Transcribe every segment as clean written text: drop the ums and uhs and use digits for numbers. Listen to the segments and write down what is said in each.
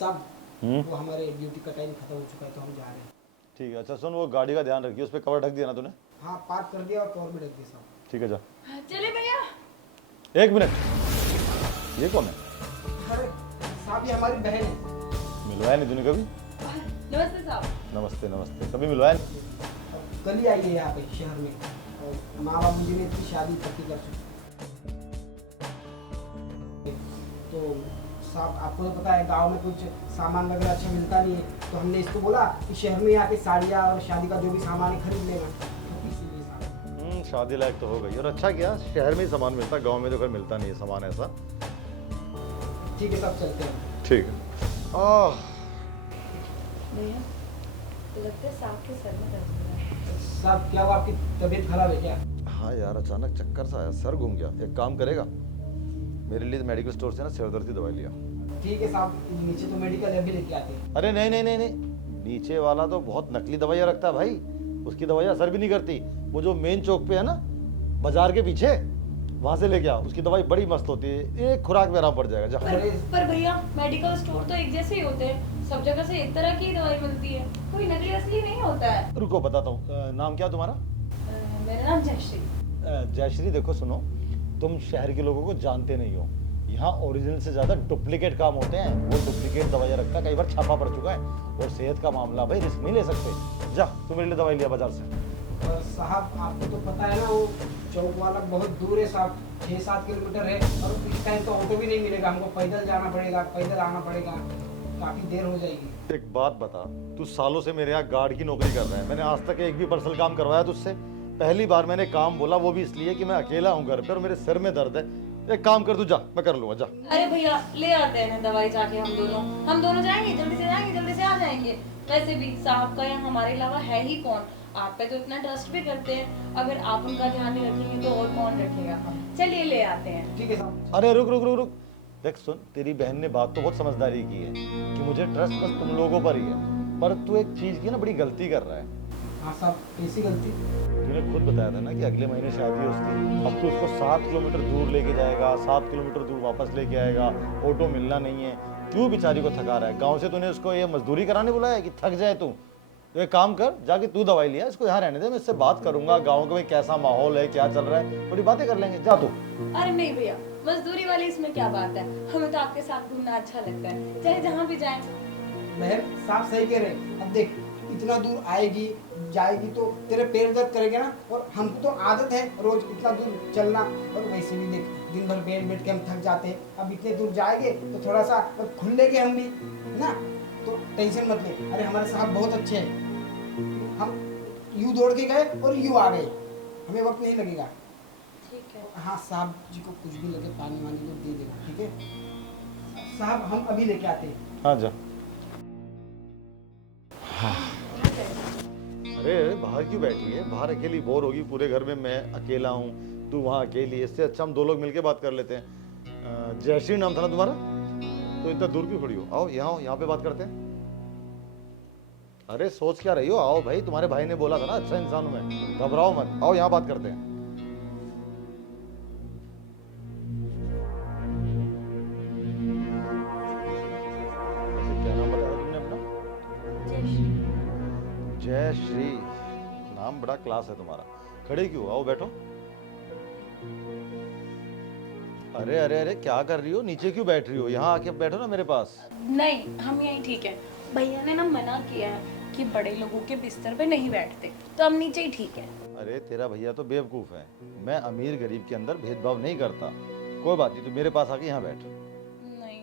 सब वो हमारे ड्यूटी का टाइम खत्म हो चुका है तो हम जा रहे हैं। ठीक है। अच्छा सुन, वो गाड़ी का ध्यान रखिए, उस पर कवर ढक दिया ना तूने? हाँ पार्क कर दिया और कवर भी ढक दिया साहब। ठीक है, जा। चले भैया। एक मिनट, ये कौन है? अरे साहब ये हमारी बहन है। मिलवाया नहीं तूने कभी? नमस्ते साहब। नमस्ते नमस्ते, कभी मिलवाया नहीं? कल ही आई है यहाँ पे शहर में और माँ बाबू जी ने इसकी शादी पक्की कर चुकी। तो साहब आपको तो पता है गांव में कुछ सामान वगैरह अच्छा मिलता नहीं है, तो हमने इसको बोला कि शहर में आके साड़ियाँ और शादी का जो भी सामान है खरीद लेना, तो इसीलिए साहब। शादी लायक तो हो गई। और अच्छा किया, शहर में ही सामान मिलता, गांव में तो फिर मिलता नहीं है सामान ऐसा। ठीक है, सब चलते हैं। ठीक है। भैया लगता है साहब के सर में दर्द हो रहा है। साहब क्या हुआ, आपकी तबीयत खराब है क्या? हाँ यार, अचानक चक्कर सा आया, सर घूम गया। एक काम करेगा, मेरे लिए मेडिकल स्टोर से ना सिरदर्द की दवाई लिया। ठीक है साहब, नीचे तो मेडिकल है भी लेके आते हैं। अरे नहीं नहीं नहीं नहीं, नीचे वाला तो बहुत नकली दवाइयाँ रखता है भाई, उसकी दवाइयाँ असर भी नहीं करती। वो जो मेन चौक पे है ना, बाजार के पीछे, वहां से लेके आ, उसकी दवाई बड़ी मस्त होती है, एक खुराक में आराम पड़ जाएगा। जा। पर भैया मेडिकल स्टोर तो एक जैसे ही होते हैं, सब जगह से एक तरह की दवाई मिलती है, कोई नकली असली नहीं होता है। रुको बताता हूँ, नाम क्या तुम्हारा? मेरा नाम जयश्री। जयश्री, देखो सुनो, तुम शहर के लोगों को जानते नहीं हो, यहाँ ओरिजिनल से ज्यादा डुप्लीकेट काम होते हैं। वो डुप्लीकेट दवाइयाँ रखता है, कई बार छापा पड़ चुका है, और सेहत का मामला भाई रिस्क नहीं ले सकते। जा, तू मेरे लिए दवाई लिया बाजार से। साहब आपको तो पता है ना, वो चौक वाला बहुत दूर है साहब, 6-7 किलोमीटर है, और इस टाइम तो ऑटो भी नहीं मिलेगा, हमको पैदल जाना पड़ेगा, पैदल आना पड़ेगा, काफी देर हो जाएगी। एक बात बता, तू सालों से मेरे यहाँ गार्ड की नौकरी कर रहा है, मैंने आज तक एक भी पर्सनल काम करवाया तुझसे? पहली बार मैंने काम बोला, वो भी इसलिए कि मैं अकेला हूँ घर पे और मेरे सिर में दर्द है। एक काम कर, तू जा, मैं कर लूंगा, जा। अरे भैया ले आते हैं ना दवाई जाके, हम दोनों जाएंगे, जल्दी से जाएंगे, जल्दी से आ जाएंगे। वैसे भी साहब का यहाँ हमारे अलावा है ही कौन, आप पे तो इतना ट्रस्ट भी करते हैं, अगर आप उनका ध्यान नहीं रखेंगे तो और कौन रखेगा। चलिए ले आते हैं। ठीक है साहब। अरे रुक रुक रुक रुक, देख सुन, तेरी बहन ने बात तो बहुत समझदारी की है कि मुझे ट्रस्ट बस तुम लोगों पर ही है, पर तू एक चीज की ना बड़ी गलती कर रहा है। हाँ साहब, कैसी गलती? तूने खुद बताया था ना कि अगले महीने शादी है उसकी, अब तू उसको 7 किलोमीटर दूर लेके जाएगा, 7 किलोमीटर दूर वापस लेके आएगा, ऑटो मिलना नहीं है, क्यों बेचारी को थका रहा है? गांव से तूने उसको ये मजदूरी कराने बुलाया है कि थक जाए तू? तो एक काम कर, जाके तू दवाई लिया, इसको यहाँ रहने दे, मैं इससे बात करूंगा, गाँव में कैसा माहौल है, क्या चल रहा है, थोड़ी बातें कर लेंगे, जा तू। अरे नहीं भैया, मजदूरी वाली इसमें क्या बात है, हमें तो आपके साथ घूमना अच्छा लगता है, चाहे जहाँ भी जाएं। महर साहब सही कह रहे हैं, अब देख इतना दूर आएगी जाएगी तो तेरे पैर दर्द करेंगे ना, और हमको तो आदत है रोज इतना दूर चलना, और वैसे भी देख दिन भर बैठ बैठ के हम थक जाते हैं, अब इतने दूर जाएंगे तो थोड़ा सा खुल लेंगे हम भी, है ना? तो टेंशन मत ले। अरे हमारे साहब बहुत अच्छे हैं, हम यूँ दौड़ के गए और यूँ आ गए, हमें वक्त नहीं लगेगा। ठीक है। हाँ साहब जी को कुछ भी लगे पानी वानी तो दे देना, ठीक है साहब? हम अभी लेके आते हैं। हाँ जा। अरे बाहर क्यों बैठी है? बाहर अकेली बोर होगी, पूरे घर में मैं अकेला हूँ, तू वहाँ अकेली, इससे अच्छा हम 2 लोग मिलके बात कर लेते हैं। जयश्री नाम था ना तुम्हारा? तो इतना दूर क्यों खड़ी हो? आओ यहाँ पे बात करते हैं। अरे सोच क्या रही हो? आओ भाई, तुम्हारे भाई ने बोला था ना अच्छा इंसान हूं मैं, घबराओ मत, आओ यहाँ बात करते हैं। क्या नाम बताया तुमने अपना? जय श्री, नाम बड़ा क्लास है तुम्हारा। खड़े क्यों? आओ बैठो। अरे अरे अरे, क्या कर रही हो? नीचे क्यों बैठ रही हो? यहाँ आके बैठो ना मेरे पास। नहीं, हम यहीं ठीक है। भैया ने ना मना किया है कि बड़े लोगों के बिस्तर पे नहीं बैठते, तो हम नीचे ही ठीक है। अरे तेरा भैया तो बेवकूफ है, मैं अमीर गरीब के अंदर भेदभाव नहीं करता। कोई बात नहीं, तू मेरे पास आके यहाँ बैठ। नहीं,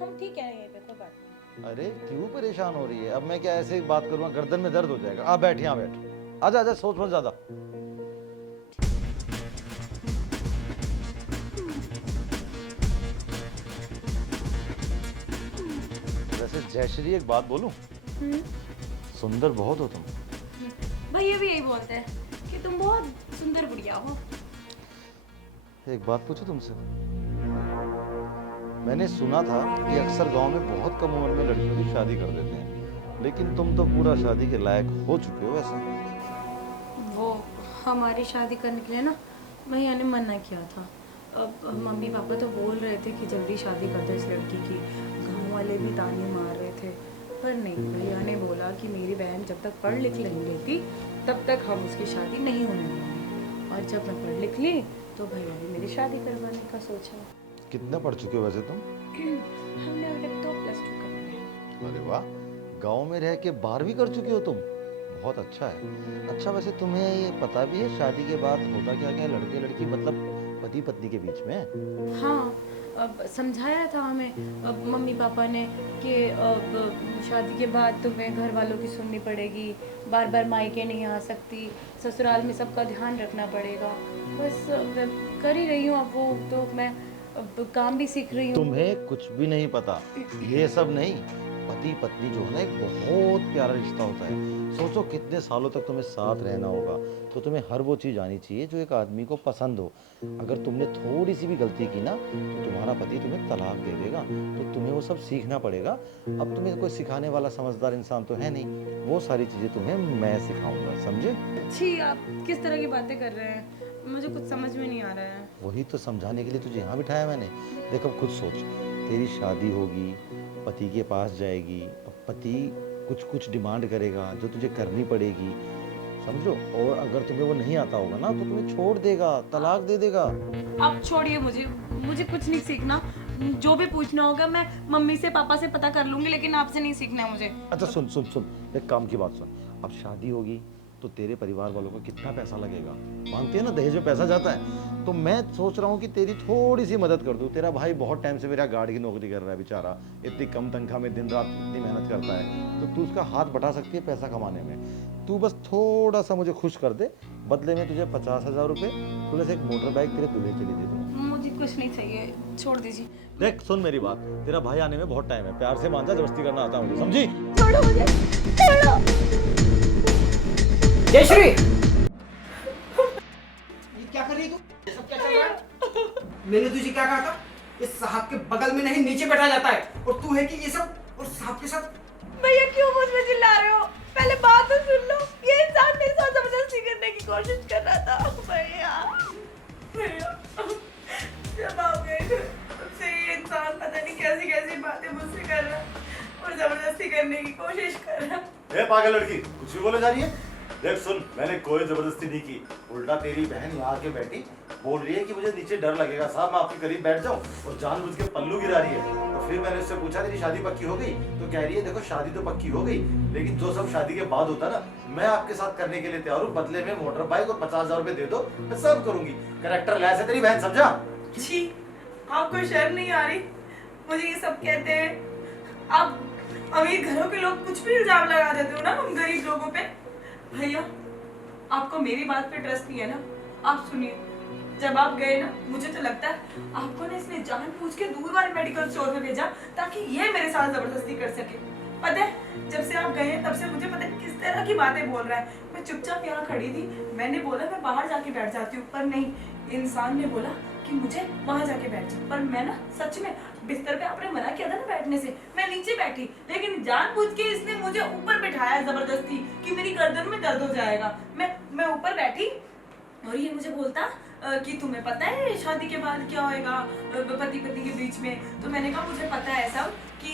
हम ठीक है यहीं पे, कोई बात नहीं। अरे क्यों परेशान हो रही है? अब मैं क्या ऐसे बात करूँगा, गर्दन में दर्द हो जाएगा। आ बैठ, यहाँ बैठ, आजा आजा, सोच मत ज्यादा। वैसे जयश्री एक बात बोलूं, सुंदर बहुत हो तुम। भैया भी यही बोलते हैं कि तुम बहुत सुंदर गुड़िया हो। एक बात पूछूं तुमसे? मैंने सुना था कि अक्सर गांव में बहुत कम उम्र में लड़कियों की शादी कर देते हैं, लेकिन तुम तो पूरा शादी के लायक हो चुके हो। वैसे वो हमारी शादी करने के लिए ना भैया ने मना किया था। अब मम्मी पापा तो बोल रहे थे कि जल्दी शादी कर दो इस लड़की की, गाँव वाले वाले भी ताने मार रहे थे, पर नहीं, भैया ने बोला कि मेरी बहन जब तक पढ़ लिख नहीं लेती तब तक हम उसकी शादी नहीं होने देंगे, और जब मैं पढ़ लिख ली तो भैया ने मेरी शादी करवाने का सोचा। कितना पढ़ चुके हो वैसे तुम? हमने अभी तक तो +2 कर लिया। अरे वाह, गांव में रह के 12वीं कर चुके हो तुम, बहुत अच्छा है। अच्छा वैसे तुम्हें ये पता भी है शादी के बाद होता क्या क्या है लड़के लड़की मतलब पति पत्नी के बीच में? हाँ, अब समझाया था हमें अब मम्मी पापा ने कि अब शादी के बाद तुम्हें घर वालों की सुननी पड़ेगी, बार बार मायके नहीं आ सकती, ससुराल में सबका ध्यान रखना पड़ेगा। बस अब कर ही रही हूँ, अब वो तो मैं अब काम भी सीख रही हूँ। तुम्हें कुछ भी नहीं पता, ये सब नहीं। पति पत्नी जो है ना एक बहुत प्यारा रिश्ता होता है। सोचो कितने सालों तक तुम्हें साथ रहना होगा, तो तुम्हें हर वो चीज़ आनी चाहिए जो एक आदमी को पसंद हो। अगर तुमने थोड़ी सी भी गलती की ना तो तुम्हारा पति तुम्हें तलाक दे देगा, तो तुम्हें वो सब सीखना पड़ेगा। अब तुम्हें कोई सिखाने वाला समझदार इंसान तो है नहीं, वो सारी चीज़ें तुम्हें मैं सिखाऊंगा, समझे? छी, आप किस तरह की बातें कर रहे हैं? मुझे कुछ समझ में नहीं आ रहा है। वही तो समझाने के लिए तुझे यहाँ बिठाया मैंने। देखो खुद सोच, तेरी शादी होगी, पति के पास जाएगी, अब पति कुछ कुछ डिमांड करेगा जो तुझे करनी पड़ेगी, समझो। और अगर तुम्हें वो नहीं आता होगा ना तो तुम्हें छोड़ देगा, तलाक दे देगा। आप छोड़िए, मुझे कुछ नहीं सीखना। जो भी पूछना होगा मैं मम्मी से पापा से पता कर लूंगी, लेकिन आपसे नहीं सीखना है मुझे। अच्छा सुन सुन सुन, एक काम की बात सुन। अब शादी होगी तो तेरे परिवार वालों को कितना पैसा लगेगा, मानती है ना, दहेज में पैसा जाता है। तो मैं सोच रहा हूँ कि तेरी थोड़ी सी मदद कर दूँ। तेरा भाई बहुत टाइम से मेरा गार्ड की नौकरी कर रहा है बेचारा, इतनी कम तनख्वाह में दिन रात इतनी मेहनत करता है, तो तू उसका हाथ बटा सकती है पैसा कमाने में। तू बस थोड़ा सा मुझे खुश कर दे, बदले में तुझे 50,000 रुपये प्लस एक मोटर बाइक तेरे दूल्हे के लिए दे दूँगा। मुझे कुछ नहीं चाहिए, छोड़ दीजिए। देख सुन मेरी बात, तेरा भाई आने में बहुत टाइम है, प्यार से मान जा, जबरदस्ती करना आता मुझे, समझी? छोड़ो मुझे, छोड़ो। जयश्री, ये क्या कर रही है तू? ये सब क्या चल रहा है? मैंने तुझे क्या कहा था? इस साहब के बगल में नहीं नीचे बैठा जाता है, और तू है कि ये सब और साहब के साथ। भैया क्यों मुझ पे चिल्ला रहे हो? पहले बात तो सुन लो। ये इंसान मेरे साथ जबरदस्ती करने की कोशिश कर रहा था। भैया जब आप गए थे तब से ये इंसान पता नहीं कैसी कैसी बातें मुझसे कर रहा है और जबरदस्ती करने की कोशिश कर रहा है। ए पागल लड़की, कुछ भी बोले जा रही है। देख सुन, मैंने कोई जबरदस्ती नहीं की, उल्टा तेरी बहन यहाँ आके बैठी बोल रही है कि मुझे नीचे डर लगेगा साहब मैं आपके करीब बैठ जाऊँ, और जानबूझ के पल्लू गिरा रही है। तो फिर मैंने उससे पूछा तेरी शादी पक्की हो गई? तो कह रही है देखो शादी तो पक्की हो गई, लेकिन जो सब शादी के बाद होता ना मैं आपके साथ करने के लिए तैयार हूँ, बदले में मोटर बाइक और 50,000 रुपए दे दो, मैं सब करूंगी। कैरेक्टर लैस है तेरी बहन, समझा? छी, आपको शर्म नहीं आ रही? मुझे ये सब कहते हैं आप? अमीर घरों के लोग कुछ भी इल्जाम लगा देते हो ना हम गरीब लोगों पे। भैया आपको मेरी बात पे ट्रस्ट नहीं है ना? आप सुनिए, जब आप गए ना मुझे तो लगता है आपको ना इसने जानबूझ के दूर वाले मेडिकल स्टोर में भेजा ताकि ये मेरे साथ जबरदस्ती कर सके। पता है जब से आप गए हैं तब से मुझे पता है किस तरह की बातें बोल रहा है। मैं चुपचाप यहाँ खड़ी थी, मैंने बोला मैं बाहर जाके बैठ जाती हूँ, पर नहीं, इंसान ने बोला कि मुझे वहां जाके बैठ जा। पर मैं ना सच में बिस्तर पे आपने मना किया था ना बैठने से, मैं नीचे बैठी, लेकिन जानबूझ के इसने मुझे ऊपर बिठाया जबरदस्ती कि मेरी गर्दन में दर्द हो जाएगा। मैं ऊपर बैठी और ये मुझे बोलता कि तुम्हें पता है शादी के बाद क्या होएगा पति पत्नी के बीच में? तो मैंने कहा मुझे पता है सब कि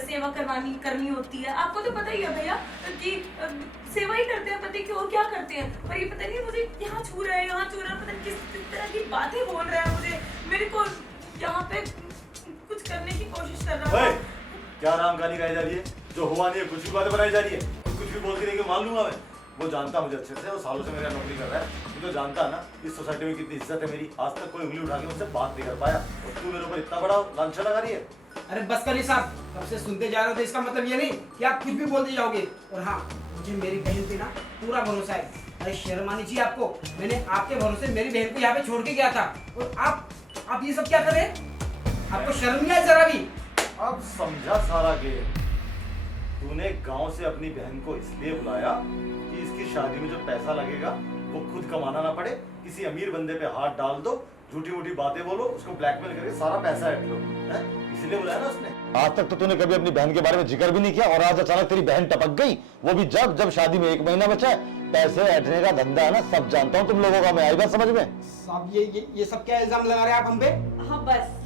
सेवा करनी होती है। आपको तो पता ही है भैया कि सेवा ही करते हैं पति की, और क्या करते हैं। पर ये पता नहीं मुझे यहाँ छू रहा है, यहाँ छू रहा है, पता नहीं किस तरह की बातें बोल रहा है मुझे, मेरे को यहाँ पे कुछ करने की कोशिश कर रहा है। क्या राम कहानी गाई जा रही है? जो हुआ नहीं है, कुछ भी बातें बनाई जा रही है, कुछ भी बोलती रही मान लूंगा मैं। वो जानता मुझे अच्छे से, वो सालों से मेरा नौकरी कर रहा है, तू तो जानता ना इस सोसाइटी में कितनी इज्जत है मेरी, आज तक कोई उंगली उठा के मुझसे बात नहीं कर पाया, और तू मेरे ऊपर इतना बड़ा लांछन लगा रही है। अरे बस करिए साहब, कब से सुनते जा रहे हो, तो इसका मतलब ये नहीं कि आप कुछ भी बोलते जाओगे। और हाँ, मुझे मेरी बहन पे ना पूरा भरोसा है। अरे शर्म आनी चाहिए आपको, मैंने आपके भरोसे मेरी बहन को यहाँ पे छोड़ के गया था, और आप ये सब क्या कर रहे हैं? आपको शर्म नहीं आई जरा भी? अब समझा सारा गेम। तूने गांव से अपनी बहन को इसलिए बुलाया कि इसकी शादी में जो पैसा लगेगा वो खुद कमाना ना पड़े, किसी अमीर बंदे पे हाथ डाल दो, झूठी मूठी बातें बोलो, उसको ब्लैकमेल करके सारा पैसा ऐड लो, हैं? इसीलिए बुलाया ना उसने। आज तक तो तूने कभी अपनी बहन के बारे में जिक्र भी नहीं किया, और आज अचानक तेरी बहन टपक गई, वो भी जब शादी में 1 महीना बचा है। पैसे ऐंठने का धंधा है ना, सब जानता हूँ तुम लोगों का मैं, आई बात समझ में? साहब ये सब क्या इल्जाम लगा रहे हैं आप हम पे? हाँ बस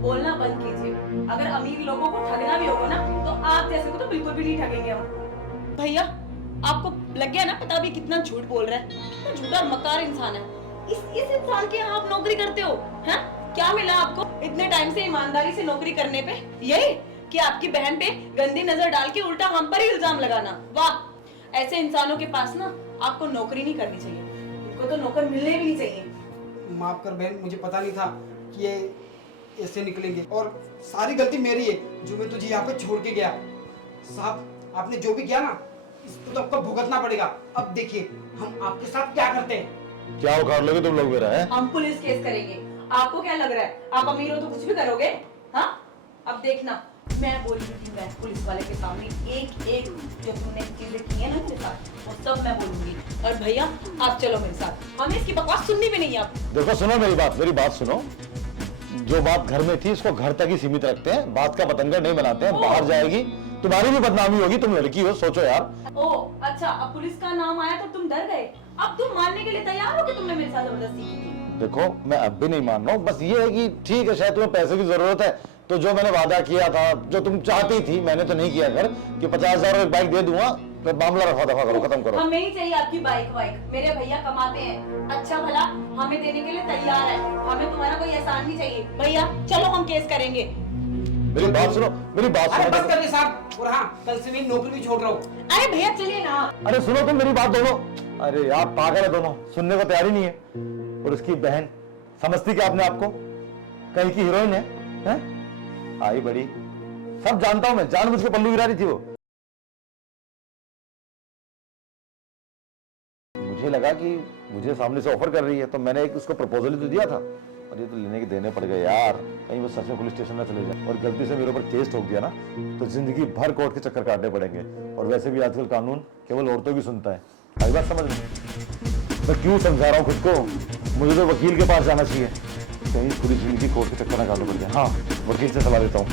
बोलना बंद कीजिए। अगर अमीर लोगों को ठगना भी होगा ना तो आप जैसे को तो बिल्कुल भी नहीं ठगेंगे हम। भैया आपको लग गया ना पता भी कितना झूठ बोल रहा है, कितना झूठा और मक्कार इंसान है। इस इंसान के यहाँ आप नौकरी करते हो हैं? क्या मिला आपको इतने टाइम से ईमानदारी से नौकरी करने पे? यही कि आपकी बहन पे गंदी नजर डाल के उल्टा हम पर ही इल्जाम लगाना। वाह, ऐसे इंसानों के पास ना आपको नौकरी नहीं करनी चाहिए, इनको तो नौकर मिलने भी नहीं चाहिए। माफ कर बहन, मुझे पता नहीं था कि ये ऐसे निकलेंगे और सारी गलती मेरी है जो मैं तुझे यहाँ पे छोड़ के गया। साहब आपने जो भी किया ना इसको तो आपको भुगतना पड़ेगा। अब देखिए हम आपके साथ क्या करते हैं। क्या उखाड़ लोगे तुम लोग मेरा है? हम पुलिस केस करेंगे। आपको क्या लग रहा है आप अमीर हो तो कुछ भी करोगे? हाँ, अब देखना मैं बोल रही थी, मैं पुलिस वाले के सामने एक एक जो तुमने चीजें की है ना मेरे साथ वो सब मैं बोलूंगी। और भैया आप चलो मेरे साथ, हमें इसकी बकवास सुननी भी नहीं है। आप देखो सुनो मेरी बात सुनो। जो बात घर में थी इसको घर तक ही सीमित रखते हैं, बात का पतंगर नहीं बनाते हैं। बाहर जाएगी तुम्हारी भी बदनामी होगी, तुम लड़की हो, सोचो यार। ओ अच्छा, अब पुलिस का नाम आया तो तुम डर गए, अब तुम मानने के लिए तैयार हो कि तुमने मेरे साथ जबरदस्ती की थी? देखो मैं अब भी नहीं मान रहा हूँ, बस ये है कि ठीक है शायद तुम्हें पैसे की जरूरत है, तो जो मैंने वादा किया था, जो तुम चाहती थी, मैंने तो नहीं किया घर कि 50,000 एक बाइक दे दूंगा, तो मामला रफा दफा करो, खत्म करो। हमें नहीं चाहिए आपकी बाइक वाइक, मेरे भैया कमाते हैं अच्छा भला, हमें देने के लिए तैयार है, हमें तुम्हारा कोई एहसान नहीं चाहिए। भैया चलो हम केस करेंगे। मेरी बात सुनो, मेरी बात अरे बस सुनो। करिए साहब, और हाँ कल से मैं नौकरी भी छोड़ रहा हूँ। अरे भैया चलिए ना। अरे सुनो तुम मेरी बात दोनों। अरे यार पागल है दोनों, सुनने को तैयार ही नहीं है। और उसकी बहन समझती क्या अपने आपको, कहीं की हीरोइन है? आई बड़ी, सब जानता हूं मैं, जानबूझ के पल्लू गिरा रही थी वो। मुझे लगा कि मुझे सामने से ऑफर कर रही है, तो मैंने एक उसको प्रपोजल तो दिया था, और ये तो लेने के देने पड़ गए यार। कहीं वो सच में पुलिस स्टेशन ना चले जाए और गलती से मेरे ऊपर केस ठोक दिया ना, तो जिंदगी भर कोर्ट के चक्कर काटने पड़ेंगे। और वैसे भी आजकल कानून केवल औरतों की सुनता है। आई बात समझ में? मैं क्यों समझा रहा हूँ खुद को, मुझे तो वकील के पास जाना चाहिए, कहीं पूरी जिंदगी कोर्ट के चक्कर ना काटना पड़ जाए। हाँ वकील से सलाह लेता हूँ।